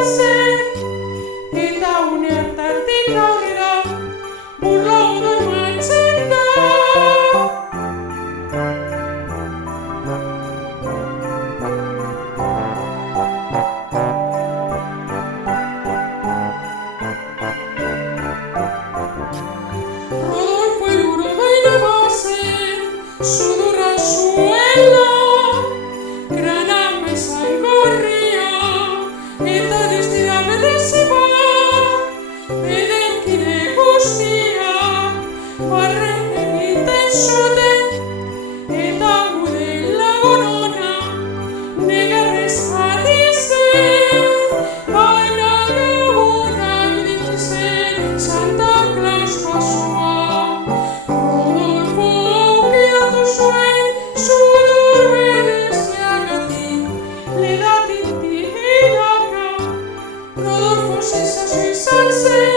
izan zen, eta une hartatik aurrera burla ondo ematen da. Rodolfo helburugaina bazen, sudurra zuela, granama izan gorria, eta destira berezi bat, bere kide guztiak barre egiten zuten, eta gure lagun ona negarrez ari zen, baina gabonak dituzten Santa Claus pasua. Rodolfo aukeratu zuen sudur bereziagatik, legatik tiraka. Rodolfo sentsazio izan zen,